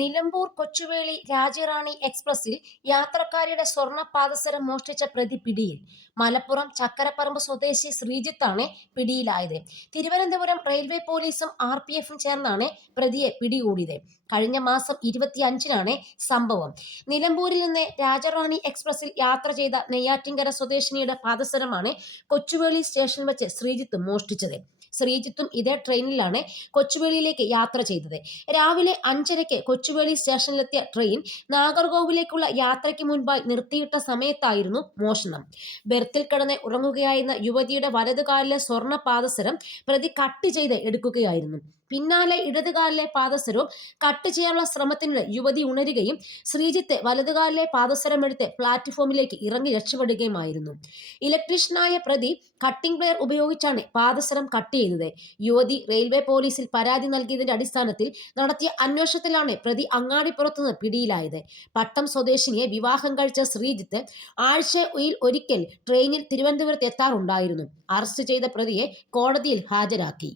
നിലമ്പൂർ കൊച്ചുവേളി രാജറാണി എക്സ്പ്രസിൽ യാത്രക്കാരുടെ സ്വർണ പാദസരം മോഷ്ടിച്ച പ്രതി പിടിയിൽ. മലപ്പുറം ചക്കരപ്പറമ്പ് സ്വദേശി ശ്രീജിത്താണ് പിടിയിലായത്. തിരുവനന്തപുരം റെയിൽവേ പോലീസും ആർ പി എഫും ചേർന്നാണ് പ്രതിയെ പിടികൂടിയത്. കഴിഞ്ഞ മാസം ഇരുപത്തി അഞ്ചിനാണ് സംഭവം. നിലമ്പൂരിൽ നിന്ന് രാജറാണി എക്സ്പ്രസിൽ യാത്ര ചെയ്ത നെയ്യാറ്റിങ്കര സ്വദേശിനിയുടെ പാദസരമാണ് കൊച്ചുവേളി സ്റ്റേഷനിൽ വെച്ച് ശ്രീജിത്ത് മോഷ്ടിച്ചത്. ശ്രീജിത്തും ഇതേ ട്രെയിനിലാണ് കൊച്ചുവേളിയിലേക്ക് യാത്ര ചെയ്തത്. രാവിലെ അഞ്ചരയ്ക്ക് കൊച്ചുവേളി സ്റ്റേഷനിലെത്തിയ ട്രെയിൻ നാഗർകോവിലേക്കുള്ള യാത്രയ്ക്ക് മുൻപായി നിർത്തിയിട്ട സമയത്തായിരുന്നു മോഷണം. ബെർത്തിൽ കിടന്ന് ഉറങ്ങുകയായിരുന്ന യുവതിയുടെ വലതുകാലിലെ സ്വർണ പാദസരം പ്രതി കട്ട് ചെയ്ത് എടുക്കുകയായിരുന്നു. പിന്നാലെ ഇടതുകാലിലെ പാദസരവും കട്ട് ചെയ്യാനുള്ള ശ്രമത്തിനിടെ യുവതി ഉണരുകയും ശ്രീജിത്ത് വലതുകാലിലെ പാദസരം എടുത്ത് പ്ലാറ്റ്ഫോമിലേക്ക് ഇറങ്ങി രക്ഷപ്പെടുകയുമായിരുന്നു. ഇലക്ട്രീഷ്യനായ പ്രതി കട്ടിംഗ് പ്ലെയർ ഉപയോഗിച്ചാണ് പാദസരം കട്ട് ചെയ്തത്. യുവതി റെയിൽവേ പോലീസിൽ പരാതി നൽകിയതിന്റെ അടിസ്ഥാനത്തിൽ നടത്തിയ അന്വേഷണത്തിലാണ് പ്രതി അങ്ങാടിപ്പുറത്തുനിന്ന് പിടിയിലായത്. പട്ടം സ്വദേശിനിയെ വിവാഹം കഴിച്ച ശ്രീജിത്ത് ആഴ്ചയിൽ ഒരിക്കൽ ട്രെയിനിൽ തിരുവനന്തപുരത്ത് എത്താറുണ്ടായിരുന്നു. അറസ്റ്റ് ചെയ്ത പ്രതിയെ കോടതിയിൽ ഹാജരാക്കി.